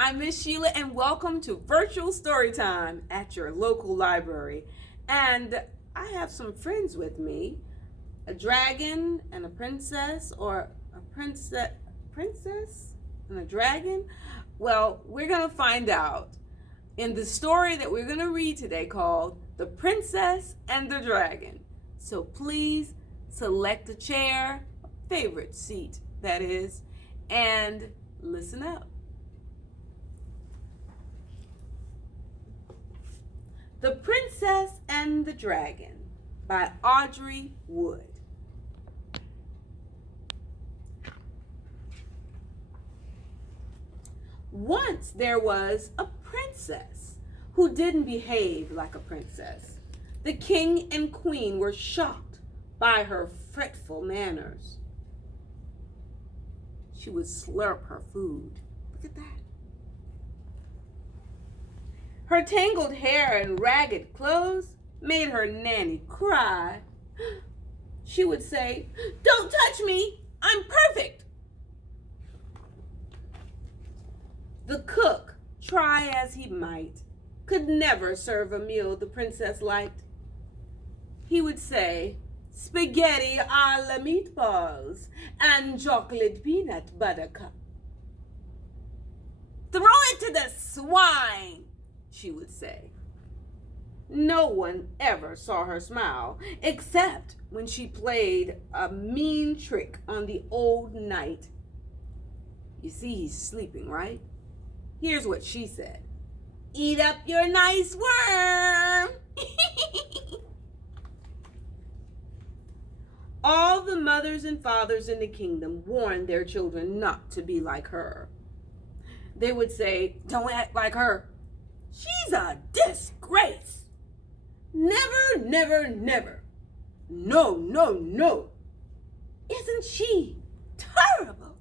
I'm Miss Shiela, and welcome to Virtual Storytime at your local library. And I have some friends with me, a dragon and a princess, or a princess and a dragon. Well, we're going to find out in the story that we're going to read today called The Princess and the Dragon. So please select a chair, a favorite seat that is, and listen up. The Princess and the Dragon by Audrey Wood. Once there was a princess who didn't behave like a princess. The king and queen were shocked by her fretful manners. She would slurp her food. Look at that. Her tangled hair and ragged clothes made her nanny cry. She would say, "Don't touch me, I'm perfect." The cook, try as he might, could never serve a meal the princess liked. He would say, "Spaghetti a la meatballs and chocolate peanut butter cup." "Throw it to the swine," she would say. No one ever saw her smile, except when she played a mean trick on the old knight. You see, he's sleeping, right? Here's what she said. "Eat up your nice worm." All the mothers and fathers in the kingdom warned their children not to be like her. They would say, "Don't act like her. She's a disgrace. Never, never, never. No, no, no. Isn't she terrible?"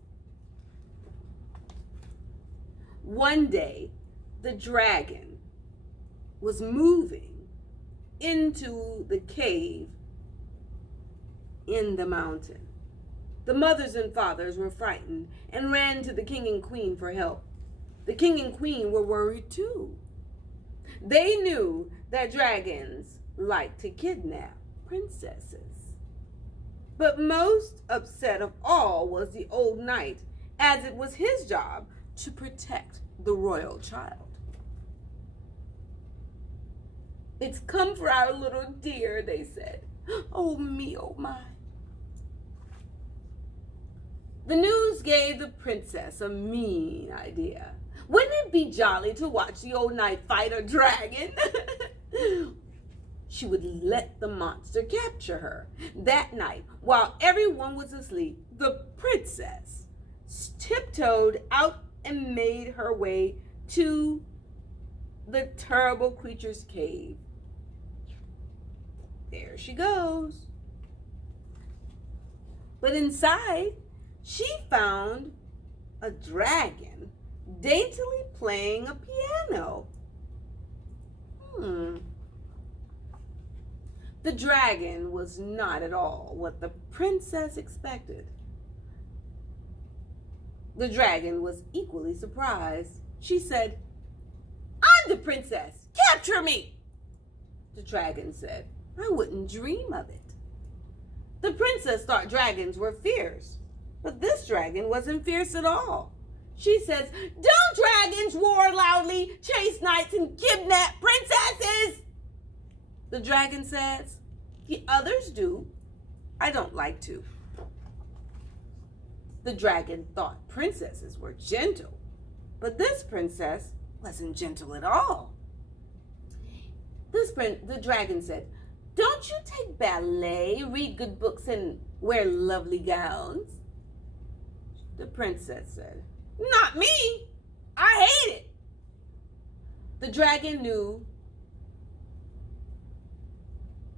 One day, the dragon was moving into the cave in the mountain. The mothers and fathers were frightened and ran to the king and queen for help. The king and queen were worried too. They knew that dragons like to kidnap princesses. But most upset of all was the old knight, as it was his job to protect the royal child. "It's come for our little dear," they said. "Oh me, oh my." The news gave the princess a mean idea. Wouldn't it be jolly to watch the old knight fight a dragon? She would let the monster capture her. That night, while everyone was asleep, the princess tiptoed out and made her way to the terrible creature's cave. There she goes. But inside, she found a dragon daintily playing a piano. The dragon was not at all what the princess expected. The dragon was equally surprised. She said, "I'm the princess. Capture me." The dragon said, "I wouldn't dream of it." The princess thought dragons were fierce, but this dragon wasn't fierce at all. She says, "Don't dragons roar loudly, chase knights, and kidnap princesses?" The dragon says, "The others do. I don't like to." The dragon thought princesses were gentle, but this princess wasn't gentle at all. The dragon said, "Don't you take ballet, read good books, and wear lovely gowns?" The princess said, "Not me. I hate it." The dragon knew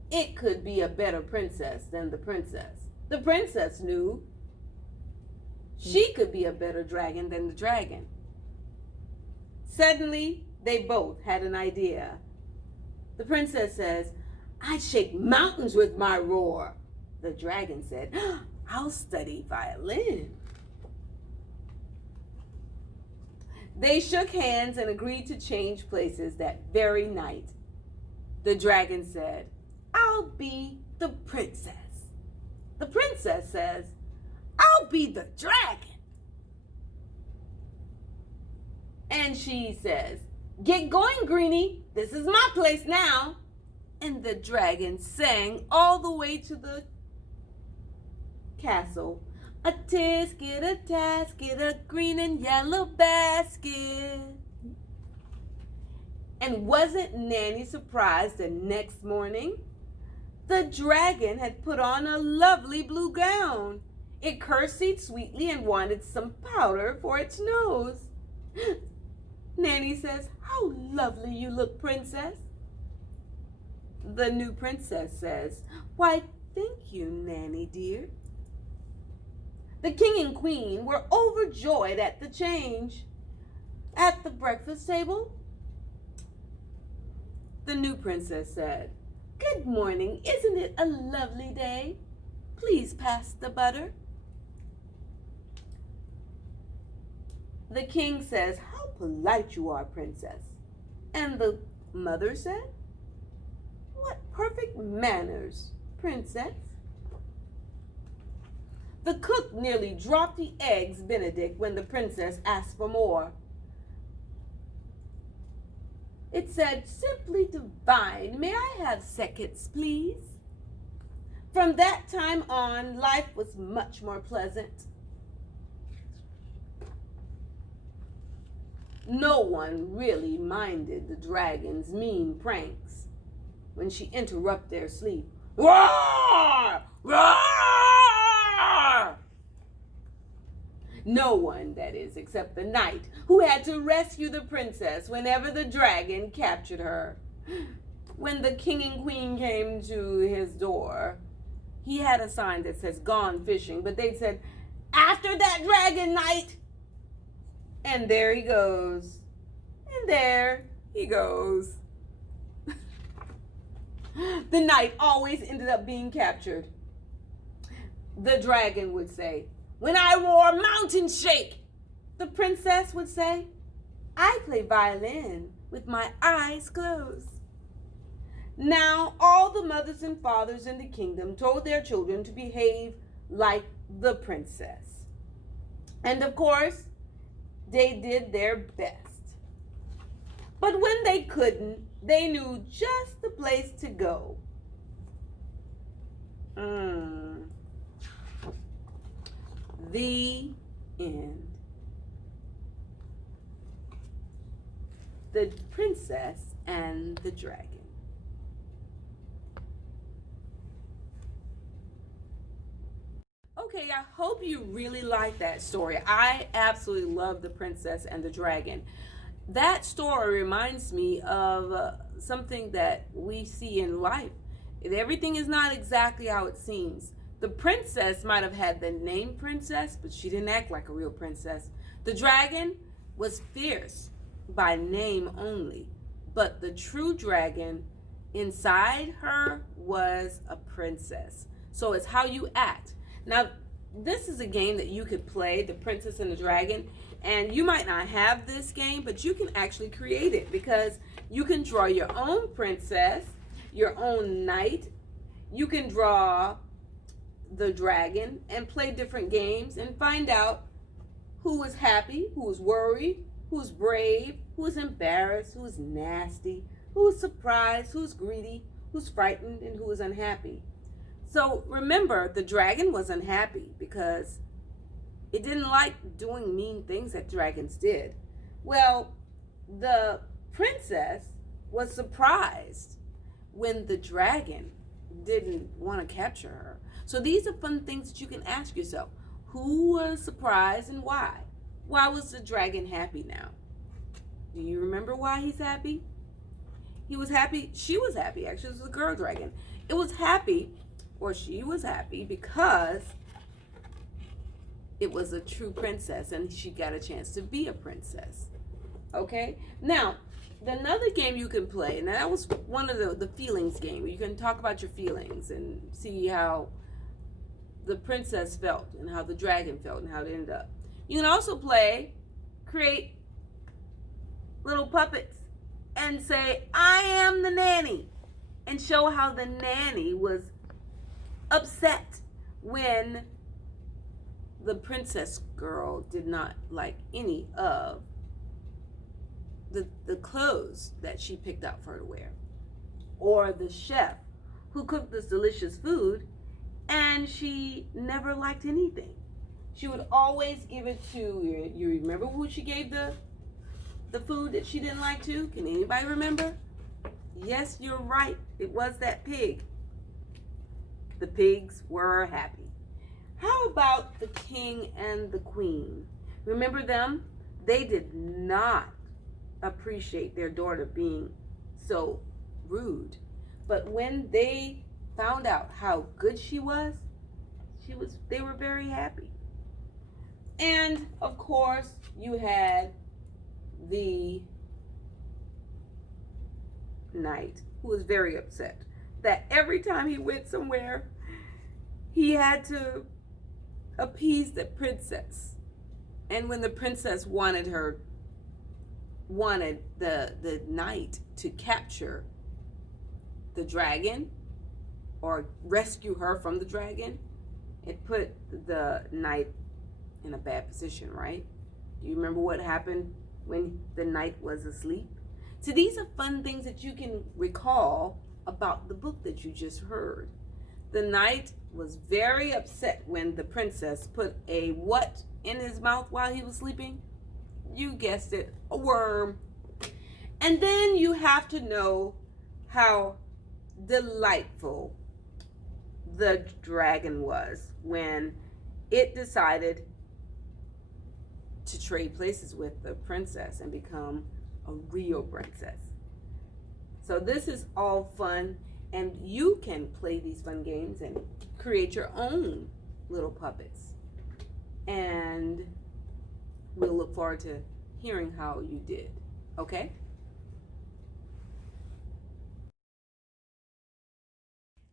it could be a better princess than the princess. The princess knew she could be a better dragon than the dragon. Suddenly, they both had an idea. The princess says, "I'd shake mountains with my roar." The dragon said, "I'll study violin." They shook hands and agreed to change places that very night. The dragon said, "I'll be the princess." The princess says, "I'll be the dragon." And she says, "Get going, Greenie. This is my place now." And the dragon sang all the way to the castle. "A tisket, a tasket, a green and yellow basket." And wasn't Nanny surprised the next morning? The dragon had put on a lovely blue gown. It curtsied sweetly and wanted some powder for its nose. Nanny says, "How lovely you look, princess." The new princess says, "Why, thank you, Nanny dear." The king and queen were overjoyed at the change. At the breakfast table, the new princess said, "Good morning. Isn't it a lovely day? Please pass the butter." The king says, "How polite you are, princess." And the mother said, "What perfect manners, princess." The cook nearly dropped the eggs Benedict when the princess asked for more. It said, "Simply divine. May I have seconds, please?" From that time on, life was much more pleasant. No one really minded the dragon's mean pranks when she interrupted their sleep. Roar! Roar! No one, that is, except the knight who had to rescue the princess whenever the dragon captured her. When the king and queen came to his door, he had a sign that says "Gone fishing," but they said, "After that dragon, knight." And there he goes. And there he goes. The knight always ended up being captured. The dragon would say, "When I roar, mountains shake." The princess would say, "I play violin with my eyes closed." Now, all the mothers and fathers in the kingdom told their children to behave like the princess. And of course, they did their best. But when they couldn't, they knew just the place to go. The end. The Princess and the Dragon. Okay, I hope you really like that story. I absolutely love The Princess and the Dragon. That story reminds me of something that we see in life. Everything is not exactly how it seems. The princess might have had the name princess, but she didn't act like a real princess. The dragon was fierce by name only, but the true dragon inside her was a princess. So it's how you act. Now, this is a game that you could play, The Princess and the Dragon, and you might not have this game, but you can actually create it because you can draw your own princess, your own knight. You can draw the dragon and play different games and find out who is happy, who is worried, who's brave, who is embarrassed, who is nasty, who is surprised, who's greedy, who's frightened, and who is unhappy. So remember, the dragon was unhappy because it didn't like doing mean things that dragons did. Well, the princess was surprised when the dragon didn't want to capture her. So these are fun things that you can ask yourself. Who was surprised and why? Why was the dragon happy now? Do you remember why he's happy? He was happy. She was happy. Actually, it was a girl dragon. It was happy, or she was happy, because it was a true princess and she got a chance to be a princess. Okay? Now, another game you can play, and that was one of the feelings game. You can talk about your feelings and see how the princess felt and how the dragon felt and how it ended up. You can also play create little puppets and say, I am the nanny, and show how the nanny was upset when the princess girl did not like any of the clothes that she picked out for her to wear, or the chef who cooked this delicious food and she never liked anything. She would always give it to you. Remember who she gave the food that she didn't like to? Can anybody remember? Yes, you're right. It was that pig. The pigs were happy. How about the king and the queen? Remember them? They did not appreciate their daughter being so rude. But when they found out how good she was, they were very happy. And of course, you had the knight who was very upset that every time he went somewhere, he had to appease the princess. And when the princess wanted the knight to capture the dragon or rescue her from the dragon, it put the knight in a bad position, right? Do you remember what happened when the knight was asleep? So these are fun things that you can recall about the book that you just heard. The knight was very upset when the princess put a what in his mouth while he was sleeping? You guessed it, a worm. And then you have to know how delightful the dragon was when it decided to trade places with the princess and become a real princess. So this is all fun, and you can play these fun games and create your own little puppets. And we'll look forward to hearing how you did. Okay?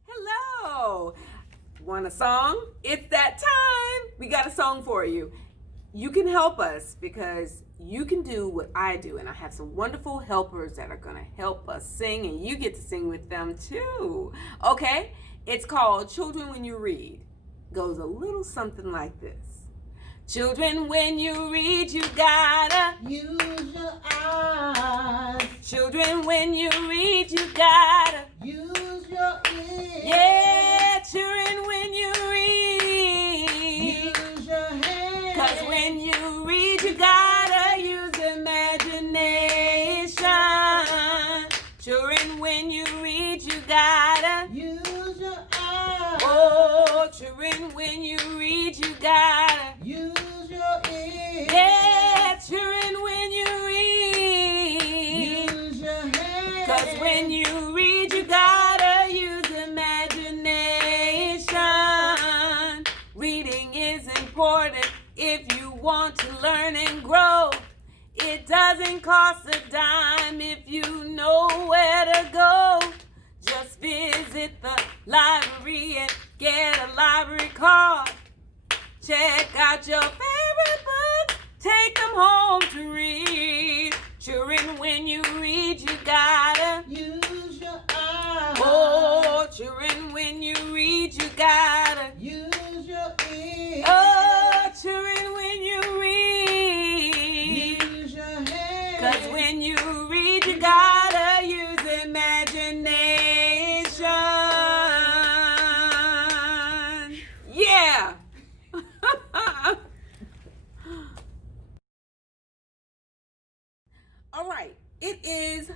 Hello! Want a song? It's that time! We got a song for you. You can help us because you can do what I do, and I have some wonderful helpers that are going to help us sing, and you get to sing with them too. Okay? It's called Children When You Read. Goes a little something like this. Children, when you read, you gotta use your eyes. Children, when you read, you gotta Use your ears. Yeah, children, when you read, Use your hands. 'cause when you read, you gotta use imagination. Children, when you read, you gotta Use your eyes. Oh, children, when you read, you gotta Use your ears. Yeah, children, when you read, Use your hands. 'cause when you read, you gotta use imagination. Reading is important if you want to learn and grow. It doesn't cost a dime if you know where to go. Just visit the library and get a library card. Check out your favorite books, take them home to read. Children, when you read, you gotta Use your eyes. Oh, children, when you read, you gotta Use your ears. Oh, children, when you read, Use your hands. 'cause when you read, you gotta use imagination. Yeah. All right, it is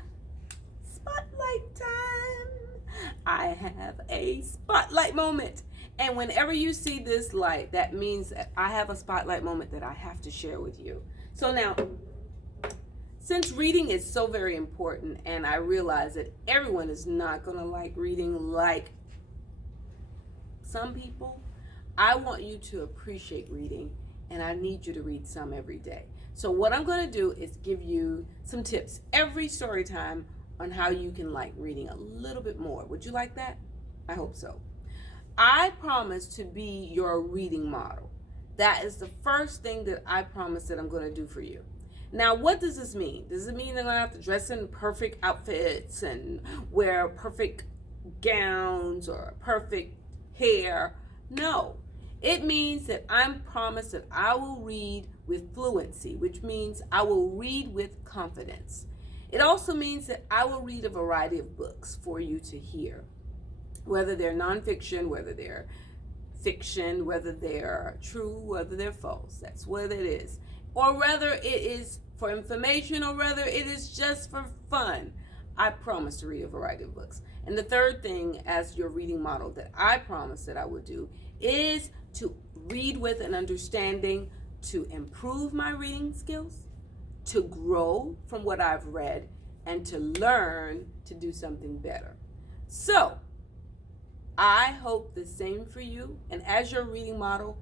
spotlight time. I have a spotlight moment. And whenever you see this light, that means that I have a spotlight moment that I have to share with you. So now, since reading is so very important, and I realize that everyone is not going to like reading like some people, I want you to appreciate reading, and I need you to read some every day. So what I'm going to do is give you some tips every story time on how you can like reading a little bit more. Would you like that? I hope so. I promise to be your reading model. That is the first thing that I promise that I'm going to do for you. Now, what does this mean? Does it mean they're going to have to dress in perfect outfits and wear perfect gowns or perfect hair? No. It means that I'm promised that I will read with fluency, which means I will read with confidence. It also means that I will read a variety of books for you to hear, whether they're nonfiction, whether they're fiction, whether they're true, whether they're false. That's what it is. Or whether it is for information or whether it is just for fun. I promise to read a variety of books. And the third thing as your reading model that I promise that I will do is to read with an understanding, to improve my reading skills, to grow from what I've read, and to learn to do something better. So, I hope the same for you. And as your reading model,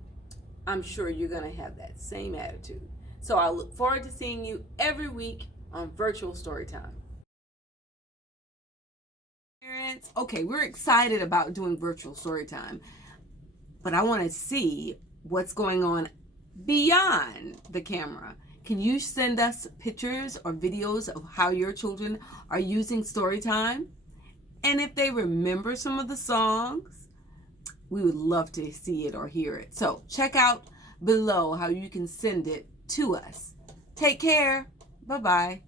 I'm sure you're going to have that same attitude. So I look forward to seeing you every week on Virtual Storytime. Parents, okay, we're excited about doing Virtual Storytime, but I want to see what's going on beyond the camera. Can you send us pictures or videos of how your children are using Storytime? And if they remember some of the songs, we would love to see it or hear it. So check out below how you can send it to us. Take care. Bye-bye.